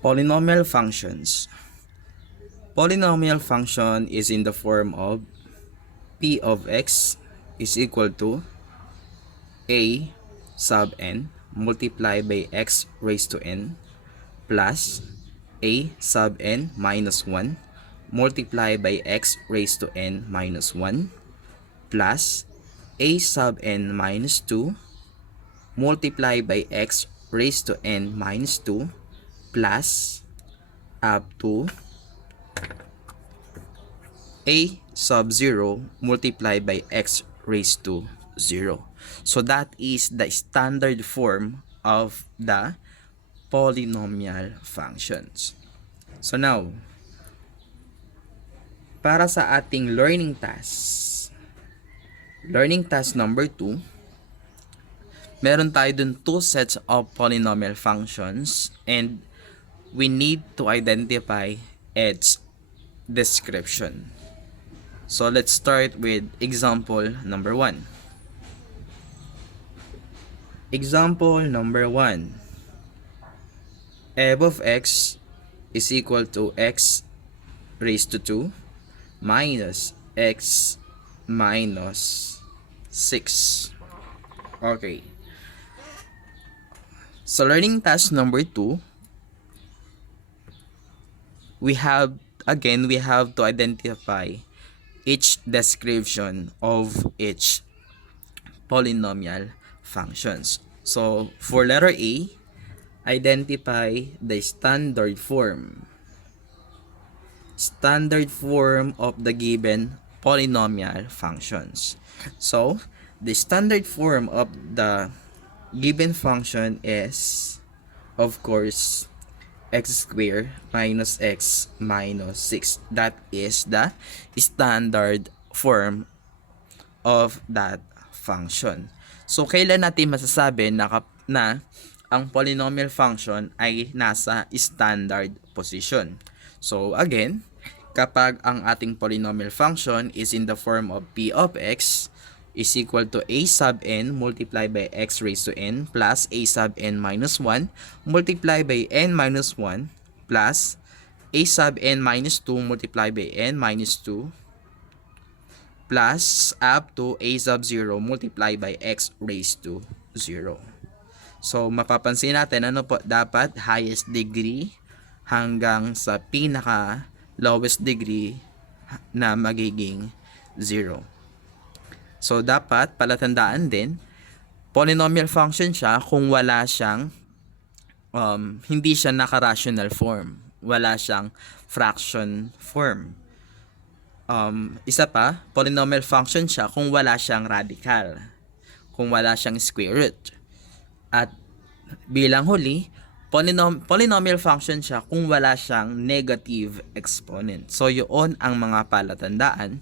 Polynomial functions. Polynomial function is in the form of p of x is equal to a sub n multiplied by x raised to n plus a sub n minus 1 multiplied by x raised to n minus 1 plus a sub n minus 2 multiplied by x raised to n minus 2 plus up to a sub 0 multiplied by x raised to 0. So that is the standard form of the polynomial functions. So now, para sa ating learning task number 2, meron tayo dun 2 sets of polynomial functions and we need to identify its description. So let's start with example number 1. Example number 1. f of x is equal to x raised to 2 minus x minus 6. Okay. So learning task number 2, we have to identify each description of each polynomial functions. So for letter A, identify the standard form of the given polynomial functions. So the standard form of the given function is, of course, x squared minus x minus 6. That is the standard form of that function. So, kailan natin masasabi na ang polynomial function ay nasa standard position? So, again, kapag ang ating polynomial function is in the form of p of x is equal to a sub n multiplied by x raised to n plus a sub n minus 1 multiplied by n minus 1 plus a sub n minus 2 multiplied by n minus 2 plus up to a sub 0 multiplied by x raised to 0. So, mapapansin natin ano po dapat highest degree hanggang sa pinaka lowest degree na magiging 0. So, dapat palatandaan din, polynomial function siya kung wala siyang, hindi siya naka-rational form. Wala siyang fraction form. Isa pa, polynomial function siya kung wala siyang radical. Kung wala siyang square root. At bilang huli, polynomial function siya kung wala siyang negative exponent. So, yun ang mga palatandaan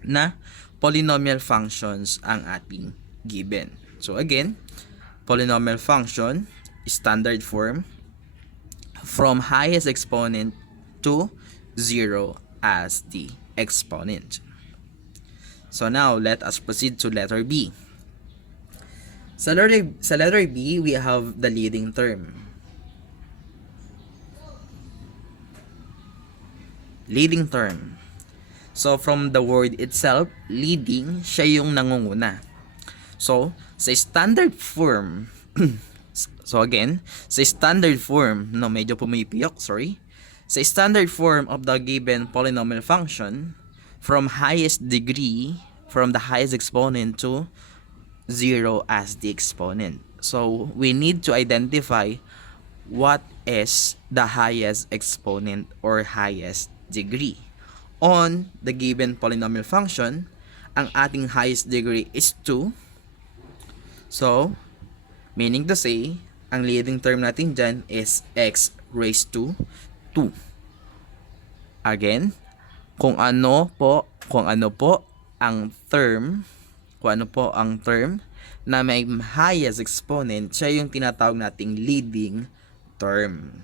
na polynomial functions ang ating given. So again, polynomial function, standard form, from highest exponent to 0 as the exponent. So now, let us proceed to letter B. Sa letter B, we have the leading term. Leading term. So, from the word itself, leading, siya yung nangunguna. So, sa standard form, medyo pumipiyok, sorry. Sa standard form of the given polynomial function, from highest degree, from the highest exponent to 0 as the exponent. So, we need to identify what is the highest exponent or highest degree. On the given polynomial function, ang ating highest degree is 2. So, meaning to say, ang leading term natin dyan is x raised to 2. Again, kung ano po ang term na may highest exponent, siya yung tinatawag nating leading term.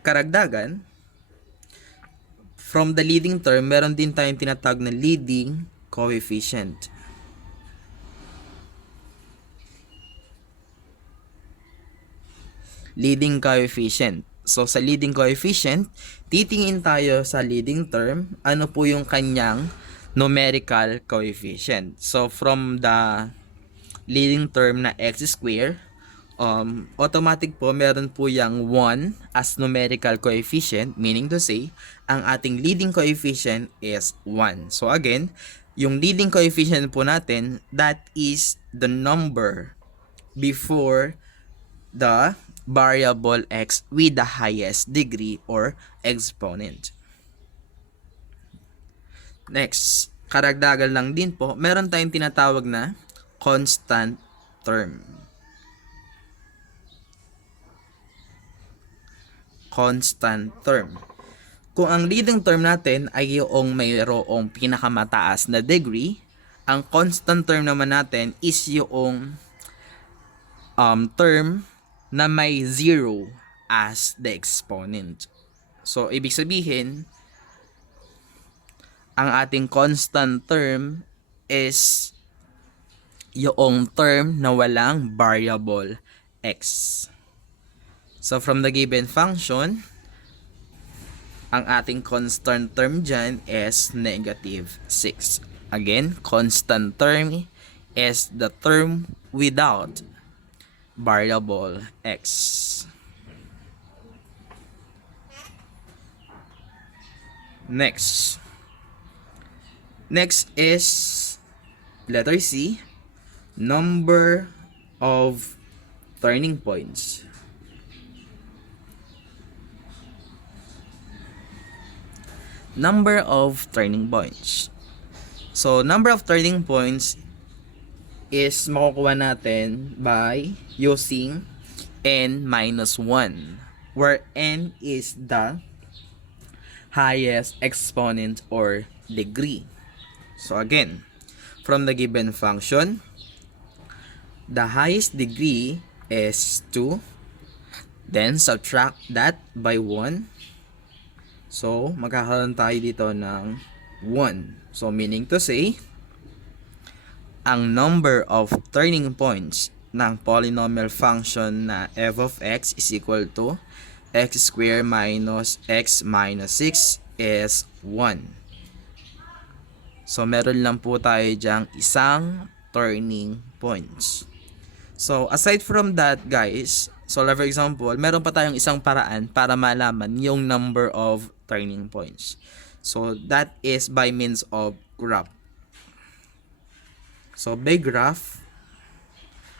Karagdagan, from the leading term, meron din tayong tinatawag na leading coefficient. leading coefficient. So, sa leading coefficient, titingin tayo sa leading term, ano po yung kanyang numerical coefficient. So, from the leading term na x square, automatic po meron po yung 1 as numerical coefficient, meaning to say, ang ating leading coefficient is 1. So, again, yung leading coefficient po natin, that is the number before the variable x with the highest degree or exponent. Next, karagdagan lang din po, meron tayong tinatawag na constant term. Constant term. Kung ang leading term natin ay yung mayroong pinakamataas na degree, ang constant term naman natin is yung term na may 0 as the exponent. So, ibig sabihin, ang ating constant term is yung term na walang variable x. So, from the given function, ang ating constant term dyan is negative 6. Again, constant term is the term without variable x. Next is letter C, number of turning points. Number of turning points. So, number of turning points is makukuha natin by using n minus 1, where n is the highest exponent or degree. So again, from the given function, the highest degree is 2, then subtract that by 1. So, magkakaroon tayo dito ng 1. So, meaning to say, ang number of turning points ng polynomial function na f of x is equal to x squared minus x minus 6 is 1. So, meron lang po tayo dyang isang turning points. So, aside from that, guys, so for example, meron pa tayong isang paraan para malaman yung number of turning points. So, that is by means of graph. So, by graph,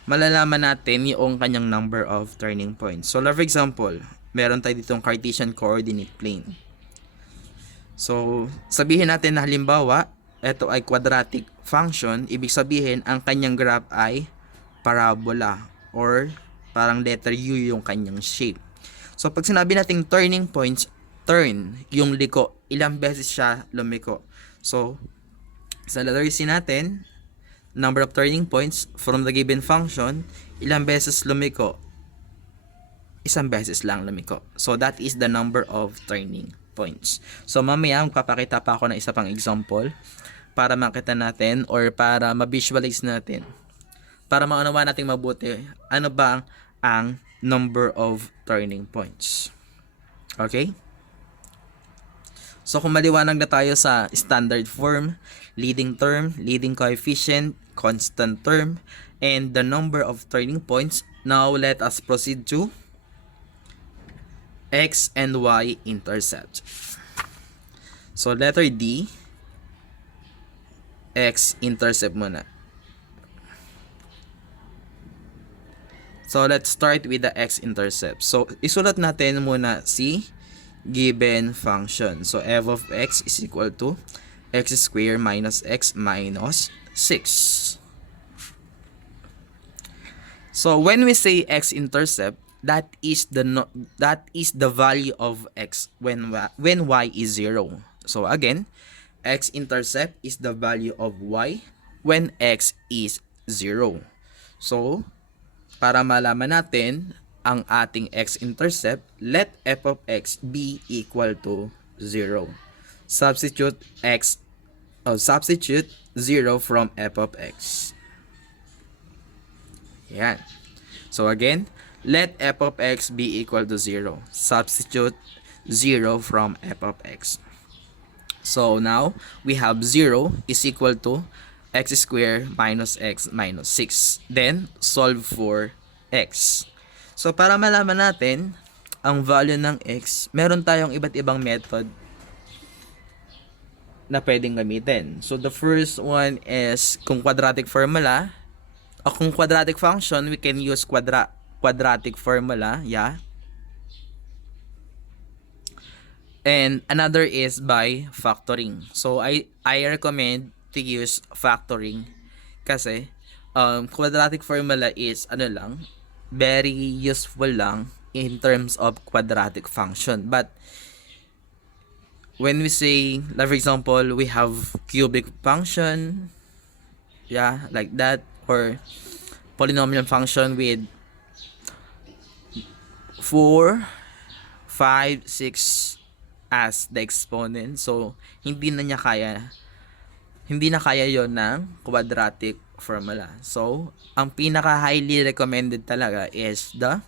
malalaman natin yung kanyang number of turning points. So, for example, meron tayo ditong Cartesian coordinate plane. So, sabihin natin na halimbawa, ito ay quadratic function, ibig sabihin, ang kanyang graph ay parabola or parang letter U yung kanyang shape. So, pag sinabi nating turning points, turn, yung liko, ilang beses siya lumiko. So, sa letter C natin, number of turning points from the given function, ilang beses lumiko? Isang beses lang lumiko. So, that is the number of turning points. So, mamaya, magpapakita pa ako ng isa pang example para makita natin or para ma-visualize natin, para maunawa natin mabuti, ano ba ang number of turning points. Okay? So, kung maliwanag na tayo sa standard form, leading term, leading coefficient, constant term, and the number of turning points, now let us proceed to x and y intercept. So, letter D, x intercept muna. So, let's start with the x intercept. So, isulat natin muna si given function. So, f of x is equal to x squared minus x minus 6. So, when we say x-intercept, that is the value of x when y is 0. So, again, x-intercept is the value of y when x is 0. So, para malaman natin ang ating x-intercept, let f of x be equal to 0. Substitute 0 from f of x. Yan. So again, Let f of x be equal to 0. Substitute 0 from f of x. So now, we have 0 is equal to x squared minus x minus 6. Then, solve for x. So, para malaman natin ang value ng x, meron tayong iba't ibang method na pwedeng gamitin. So, the first one is kung quadratic formula, o kung quadratic function, we can use quadratic formula, yeah. And another is by factoring. So, I recommend to use factoring kasi quadratic formula is very useful lang in terms of quadratic function. But when we say, like for example, we have cubic function, yeah, like that, or polynomial function with 4, 5, 6 as the exponent. So, hindi na kaya yon ng quadratic formula. So, ang pinaka highly recommended talaga is the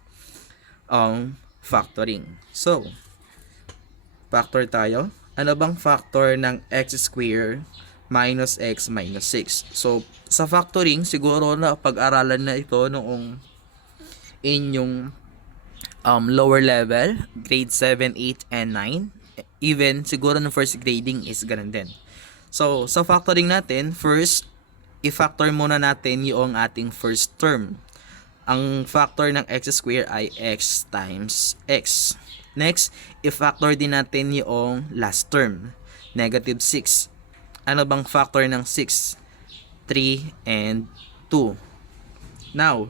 factoring. So, factor tayo. Ano bang factor ng x squared minus x minus 6? So, sa factoring, siguro na pag-aralan na ito noong inyong lower level, grade 7, 8, and 9. Even siguro ng first grading is ganun din. So, sa factoring natin, first, i-factor muna natin yung ating first term. Ang factor ng x squared ay x times x. Next, i-factor din natin yung last term, negative 6. Ano bang factor ng 6? 3 and 2. Now,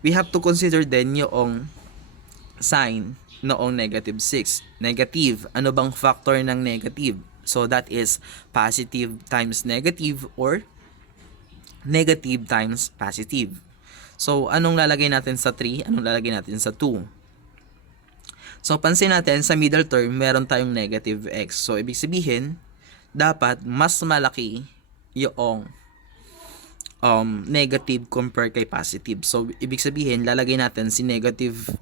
we have to consider din yung sign noong negative 6. Negative. Ano bang factor ng negative? So, that is positive times negative or negative times positive. So, anong lalagay natin sa 3? Anong lalagay natin sa 2? So, pansin natin, sa middle term, meron tayong negative x. So, ibig sabihin, dapat mas malaki yung negative compare kay positive. So, ibig sabihin, lalagay natin si negative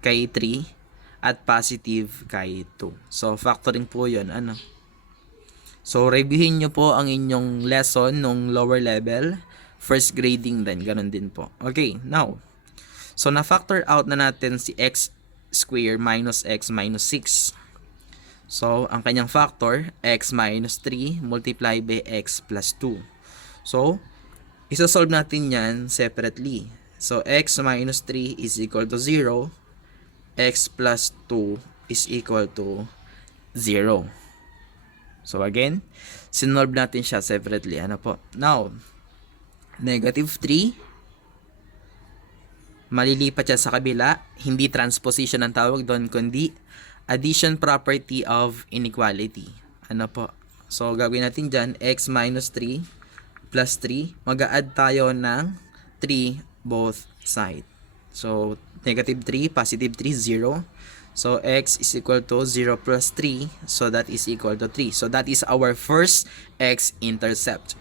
kay 3 at positive kay 2. So, factoring po yun. So, reviewin nyo po ang inyong lesson nung lower level. First grading din. Ganun din po. Okay, now. So, na-factor out na natin si x squared minus x minus 6. So, ang kanyang factor, x minus 3 multiplied by x plus 2. So, isa-solve natin yan separately. So, x minus 3 is equal to 0. X plus 2 is equal to 0. So, again, sinolve natin siya separately. Ano po? Now, negative 3, malilipat siya sa kabila. Hindi transposition ang tawag doon, kundi addition property of inequality. Ano po? So, gagawin natin dyan, x minus 3 plus 3. Mag-a-add tayo ng 3 both side. So, negative 3, positive 3, 0. So, x is equal to 0 plus 3. So, that is equal to 3. So, that is our first x-intercept.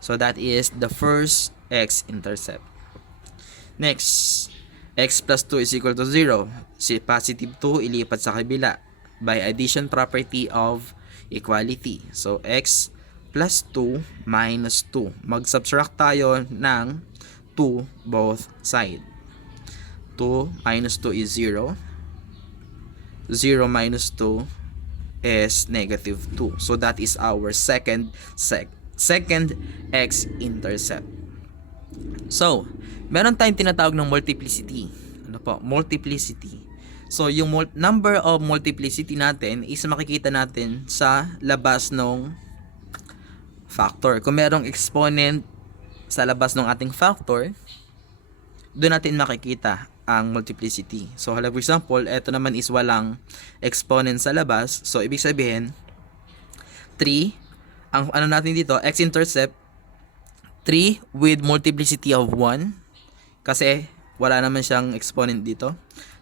So, that is the first x-intercept. Next, x plus 2 is equal to 0. Si positive 2, ilipat sa kabila by addition property of equality. So, x plus 2 minus 2. Mag-subtract tayo ng 2 both side. 2 minus 2 is 0. 0 minus 2 is negative 2. So that is our second x-intercept. So, meron tayong tinatawag ng multiplicity. Ano po? Multiplicity. So, yung number of multiplicity natin is makikita natin sa labas ng factor. Kung merong exponent sa labas ng ating factor, doon natin makikita ang multiplicity. So, for example, ito naman is walang exponent sa labas. So, ibig sabihin, 3, ang ano natin dito, x-intercept, 3 with multiplicity of 1, kasi wala naman siyang exponent dito.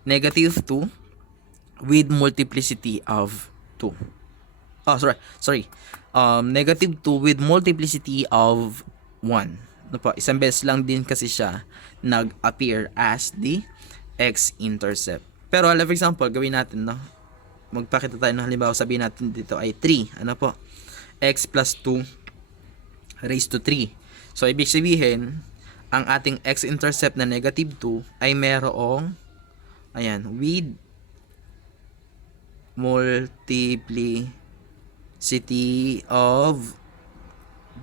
Negative 2 with multiplicity of 2. Oh, sorry. Negative 2 with multiplicity of 1. No po, isang beses lang din kasi siya nag-appear as the x-intercept. Pero for example, gawin natin, no? Magpakita tayo ng halimbawa, sabihin natin dito ay 3. Ano po? X plus 2 raised to 3. So, ibig sabihin, ang ating x-intercept na negative 2 ay merong, ayan, with multiplicity of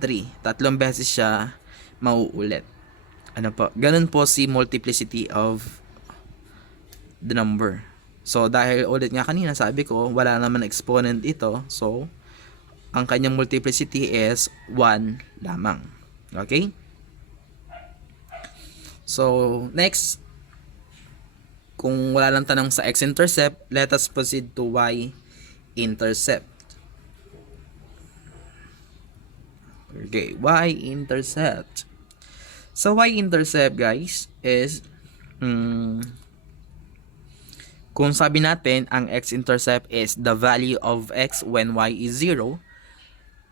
3. Tatlong beses siya mauulit. Ano po? Ganun po si multiplicity of the number. So, dahil ulit nga kanina sabi ko, wala naman exponent ito. So, ang kanyang multiplicity is 1 lamang. Okay? So, next, kung wala lang tanong sa x-intercept, let us proceed to y-intercept. Okay, y-intercept. So, y-intercept, guys, is kung sabi natin, ang x-intercept is the value of x when y is 0,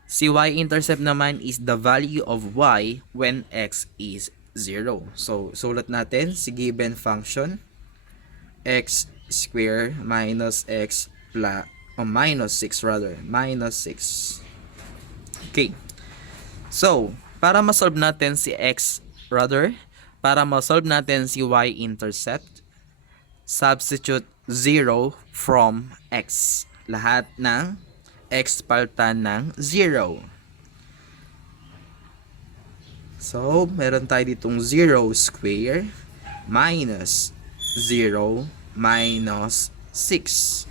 si y-intercept naman is the value of y when x is 0. So, sulat natin si given function, x square minus x plus, minus 6 rather, minus 6. Okay. So, para ma-solve natin si para ma-solve natin si y-intercept, substitute 0 from x. Lahat ng x palitan ng 0. So, meron tayo ditong 0 square minus 0 minus 6.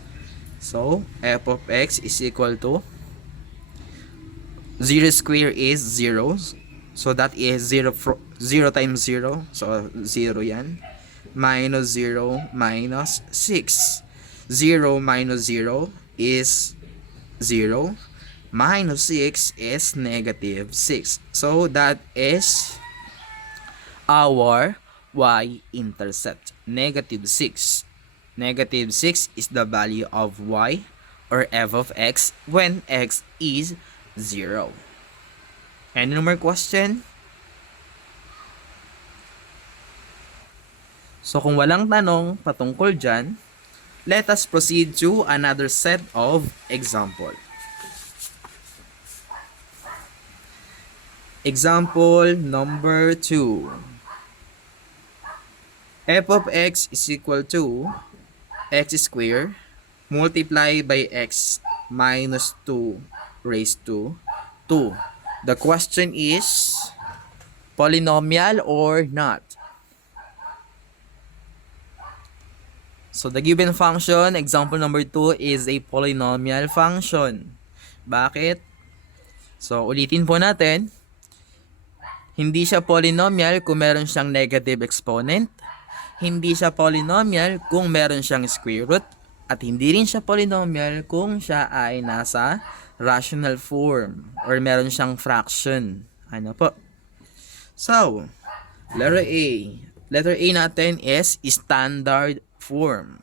So, f of x is equal to 0 square is 0. So, that is 0 times 0. So, 0 yan. Minus 0 minus 6. 0 minus 0 is 0. Minus 6 is negative 6. So, that is our y-intercept. Negative 6. Negative 6 is the value of y or f of x when x is 0. Any more question? So, kung walang tanong patungkol dyan, let us proceed to another set of example. Example number 2. F of x is equal to x squared multiplied by x minus 2 raised to 2. The question is, polynomial or not? So, the given function, example number 2, is a polynomial function. Bakit? So, ulitin po natin. Hindi siya polynomial kung meron siyang negative exponent. Hindi siya polynomial kung meron siyang square root. At hindi rin siya polynomial kung siya ay nasa rational form or meron siyang fraction. Ano po? So, letter A. Letter A natin is standard form.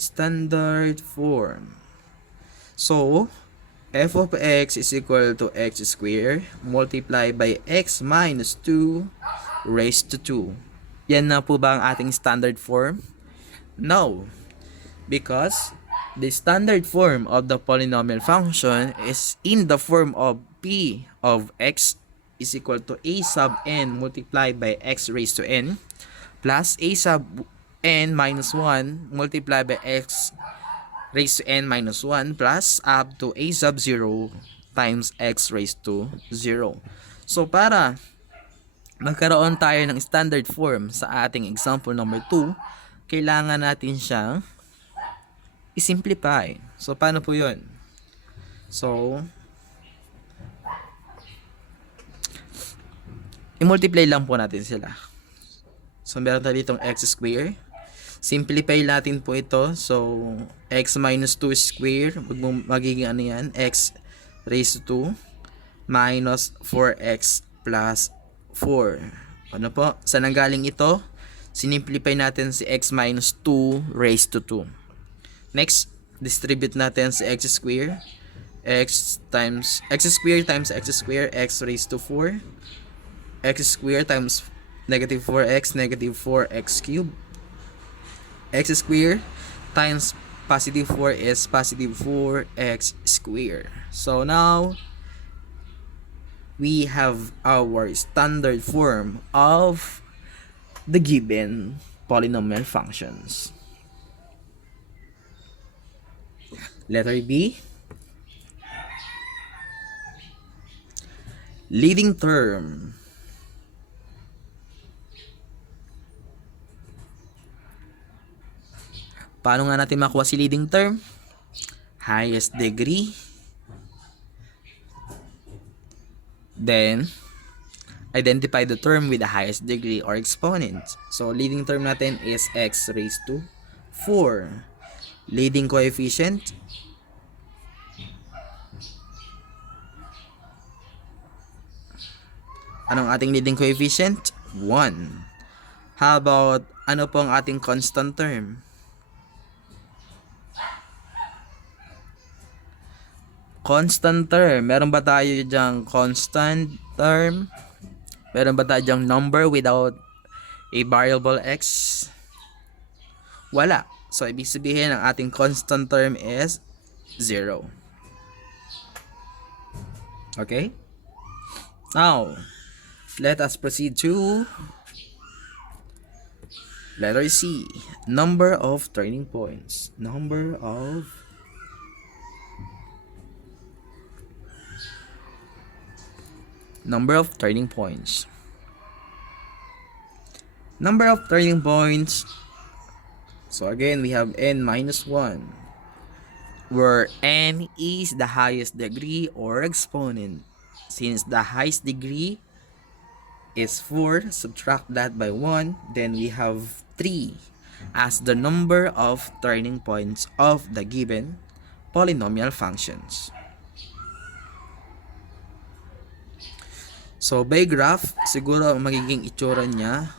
Standard form. So, f of x is equal to x squared multiplied by x minus 2 raised to 2. Yan na po ba ang ating standard form? No. Because the standard form of the polynomial function is in the form of p of x is equal to a sub n multiplied by x raised to n plus a sub n minus 1 multiplied by x raised to n minus 1 plus up to a sub 0 times x raised to 0. So, para magkaroon tayo ng standard form sa ating example number 2, kailangan natin siyang i-simplify. So, paano po yun? So, i-multiply lang po natin sila. So, meron tayo ditong x square. Simplify natin po ito. So, x minus 2 square, magiging ano yan? X raised to 2 minus 4x plus 4. Ano po? Saan nanggaling ito? Sinimplify natin si x minus 2 raised to 2. Next, distribute natin si x square. x squared times x squared, x raised to 4, x squared times negative 4x, negative 4x cubed, x squared times positive 4 is positive 4x squared. So now we have our standard form of the given polynomial functions. Letter B, leading term. Paano nga natin makuha si leading term? Highest degree, then identify the term with the highest degree or exponent. So leading term natin is x raised to 4. Leading coefficient, anong ating leading coefficient? 1. How about ano po ang ating constant term? Constant term, meron ba tayo dyang constant term? Meron ba tayo dyang number without a variable x? Wala. So, ibig sabihin, ang ating constant term is 0. Okay? Now, let us proceed to letter C. Number of turning points. Number of turning points. Number of turning points. So again, we have n minus 1, where n is the highest degree or exponent. Since the highest degree is 4, subtract that by 1, then we have 3 as the number of turning points of the given polynomial functions. So, by graph, siguro magiging itsura niya.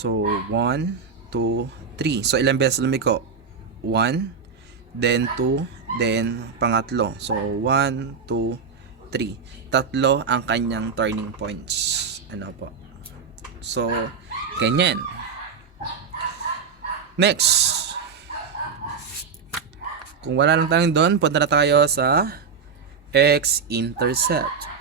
So, 1, 2, 3. So, ilang beses lumiko? 1, then 2, then pangatlo. So, 1, 2, 3. Tatlo ang kanyang turning points. Ano po? So, ganyan. Next. Kung wala lang tayong doon, punta na tayo sa x-intercept.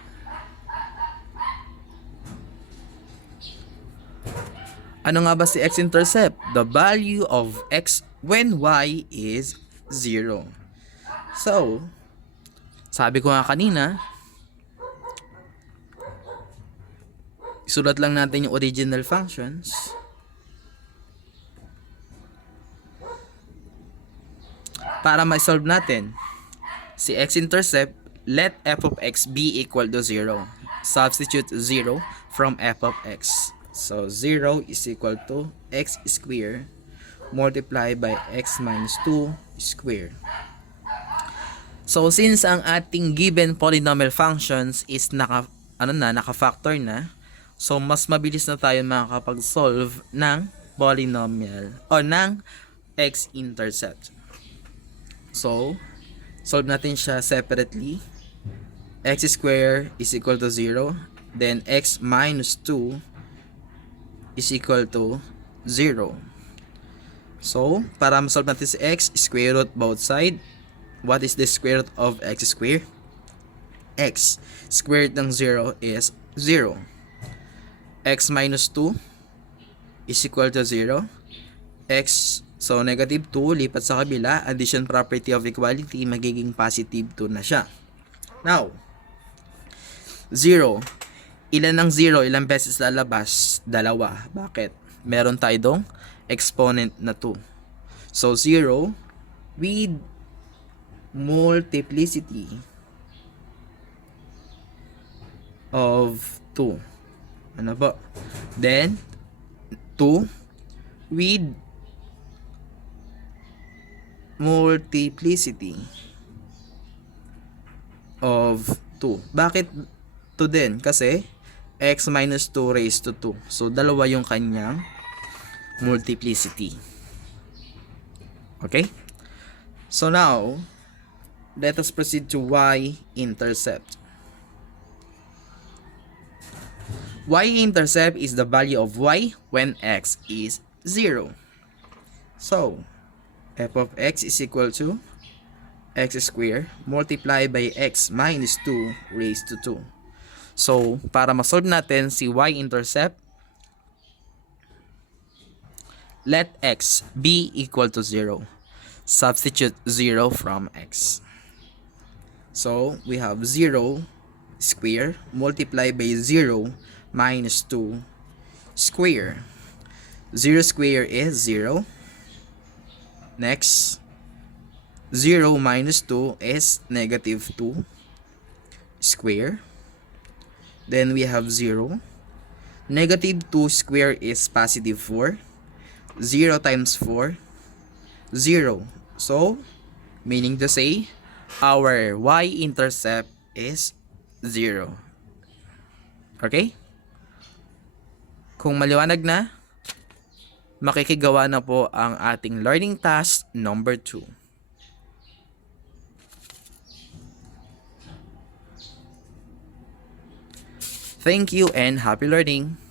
Ano nga ba si x-intercept? The value of x when y is 0. So, sabi ko nga kanina, isulat lang natin yung original functions. Para ma-solve natin si x-intercept, let f of x be equal to 0. Substitute 0 from f of x. So 0 is equal to x squared multiplied by x minus 2 squared. So since ang ating given polynomial functions is naka-factor na, so mas mabilis na tayo makakapag-solve ng polynomial o ng x-intercept. So solve natin siya separately. X squared is equal to 0. Then x minus 2 is equal to 0. So, para ma-solve natin si x, square root both side. What is the square root of x squared? X. Square root ng 0 is 0. X minus 2 is equal to 0. X, so negative 2, lipat sa kabila, addition property of equality, magiging positive 2 na siya. Now, 0. Ilan ng 0? Ilang beses lalabas? Dalawa. Bakit? Meron tayo dong exponent na 2. So, 0 with multiplicity of 2. Ano ba? Then, 2 with multiplicity of 2. Bakit 2 din? Kasi x minus 2 raised to 2. So, dalawa yung kanyang multiplicity. Okay? So now, let us proceed to y-intercept. Y-intercept is the value of y when x is 0. So, f of x is equal to x squared multiplied by x minus 2 raised to 2. So, para masolve natin si y-intercept, let x be equal to 0. Substitute 0 from x. So, we have 0 square multiplied by 0 minus 2 square. 0 square is 0. Next, 0 minus 2 is negative 2 square. Then we have 0. Negative 2 square is positive 4. 0 times 4, 0. So, meaning to say, our y-intercept is 0. Okay? Kung maliwanag na, makikigawa na po ang ating learning task number 2. Thank you and happy learning!